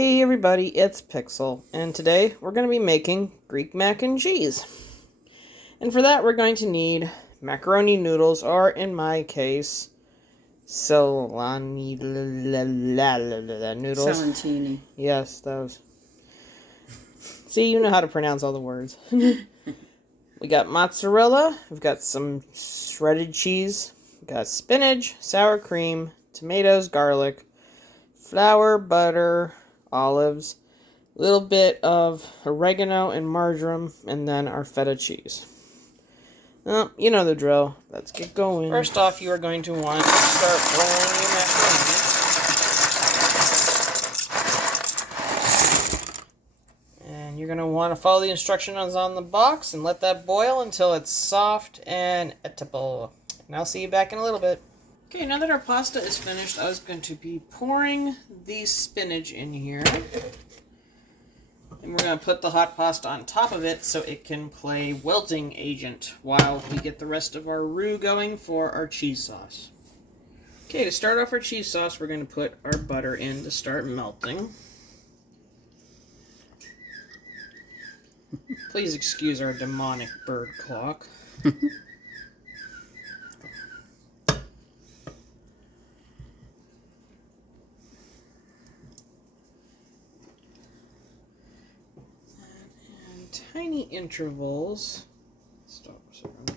Hey everybody, it's Pixel, and today we're going to be making Greek mac and cheese. And for that we're going to need macaroni noodles, or in my case, Solani noodles. Salentini. Yes, those. See, you know how to pronounce all the words. We got mozzarella, we've got some shredded cheese, we've got spinach, sour cream, tomatoes, garlic, flour, butter, olives, a little bit of oregano and marjoram, and then our feta cheese. Well, you know the drill. Let's get going. First off, you are going to want to start boiling your macaroni. And you're going to want to follow the instructions on the box and let that boil until it's soft and edible. And I'll see you back in a little bit. Okay, now that our pasta is finished, I was going to be pouring the spinach in here. And we're going to put the hot pasta on top of it so it can play wilting agent while we get the rest of our roux going for our cheese sauce. Okay, to start off our cheese sauce, we're going to put our butter in to start melting. Please excuse our demonic bird clock. Tiny intervals. Stop a second.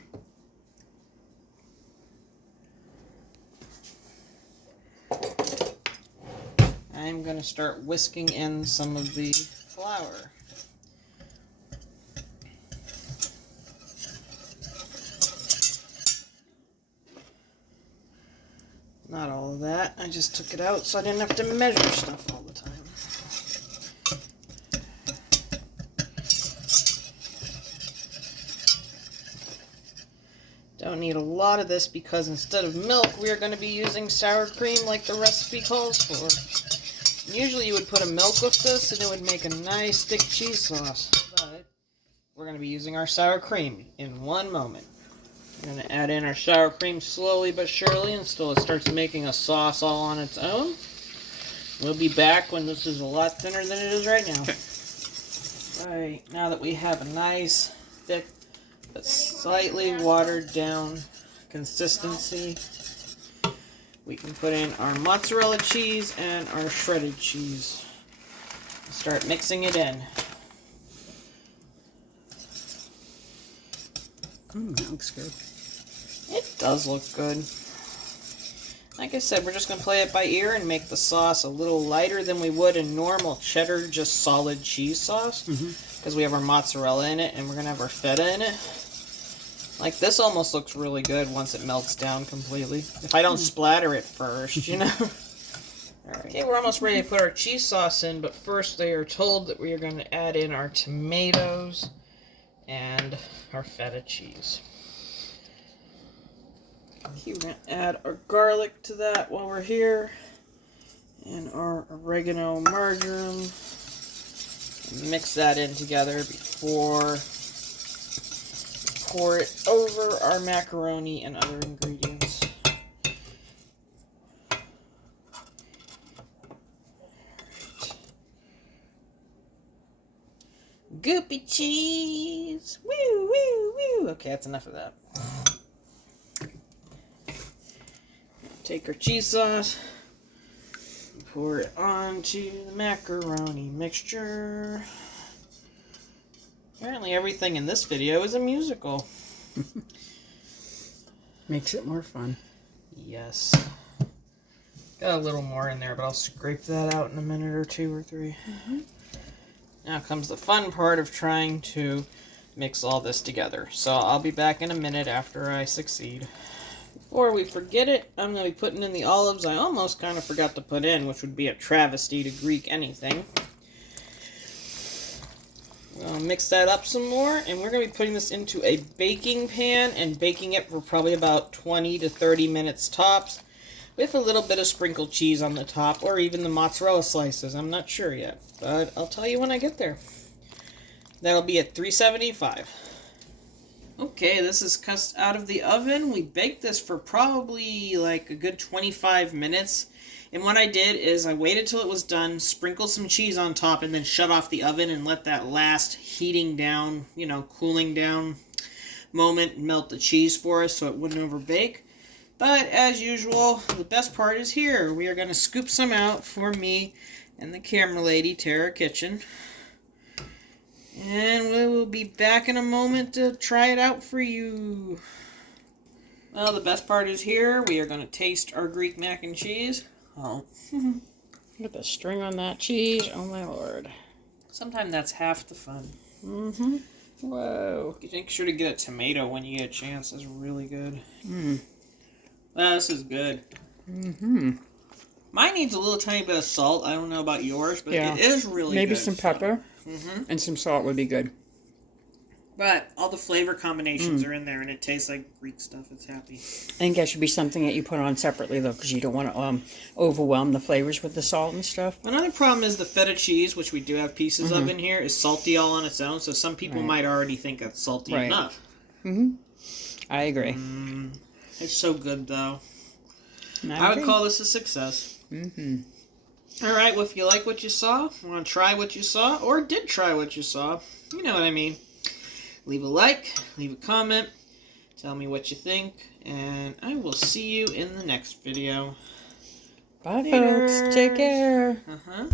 I'm going to start whisking in some of the flour. Not all of that. I just took it out so I didn't have to measure stuff all the time. Don't need a lot of this because instead of milk, we are going to be using sour cream like the recipe calls for. And usually you would put a milk with this and it would make a nice thick cheese sauce. But we're going to be using our sour cream in one moment. We're going to add in our sour cream slowly but surely until it starts making a sauce all on its own. We'll be back when this is a lot thinner than it is right now. Right, now that we have a nice thick but slightly watered down consistency, we can put in our mozzarella cheese and our shredded cheese. Start mixing it in. That looks good. It does look good. Like I said, we're just going to play it by ear and make the sauce a little lighter than we would in normal cheddar, just solid cheese sauce. Because we have our mozzarella in it and we're going to have our feta in it. Like, this almost looks really good once it melts down completely. If I don't splatter it first, you know? Alright. Okay, we're almost ready to put our cheese sauce in, but first they are told that we are going to add in our tomatoes and our feta cheese. Okay, we're going to add our garlic to that while we're here. And our oregano, marjoram. Mix that in together before pour it over our macaroni and other ingredients. Goopy cheese! Woo, woo, woo! Okay, that's enough of that. Take our cheese sauce, pour it onto the macaroni mixture. Apparently everything in this video is a musical. Makes it more fun. Yes. Got a little more in there, but I'll scrape that out in a minute or two or three. Now comes the fun part of trying to mix all this together. So I'll be back in a minute after I succeed. Before we forget it, I'm going to be putting in the olives I almost kind of forgot to put in, which would be a travesty to Greek anything. I'll mix that up some more, and we're going to be putting this into a baking pan and baking it for probably about 20 to 30 minutes tops, with a little bit of sprinkled cheese on the top, or even the mozzarella slices. I'm not sure yet, but I'll tell you when I get there. That'll be at 375. Okay, this is cast out of the oven. We baked this for probably like a good 25 minutes. And what I did is I waited till it was done, sprinkled some cheese on top, and then shut off the oven and let that last heating down, cooling down moment melt the cheese for us so it wouldn't overbake. But as usual, the best part is here. We are going to scoop some out for me and the camera lady, Tara Kitchen. And we will be back in a moment to try it out for you. Well, the best part is here. We are going to taste our Greek mac and cheese. Oh. Look at the string on that cheese. Oh, my Lord. Sometimes that's half the fun. Mm-hmm. Whoa. Make sure to get a tomato when you get a chance. That's really good. Mm. This is good. Mm-hmm. Mine needs a little tiny bit of salt. I don't know about yours, but Yeah. it is really Maybe good. some pepper Mm-hmm. and some salt would be good. But all the flavor combinations are in there, and it tastes like Greek stuff. It's happy. I think that should be something that you put on separately, though, because you don't want to overwhelm the flavors with the salt and stuff. Another problem is the feta cheese, which we do have pieces of in here, is salty all on its own. So some people might already think that's salty enough. Mm-hmm. I agree. It's so good, though. I I would agree. call this a success. Mm-hmm. All right, well, if you like what you saw, want to try what you saw, or did try what you saw, you know what I mean. Leave a like, leave a comment, tell me what you think, and I will see you in the next video. Bye, Later. folks. Take care. Uh-huh.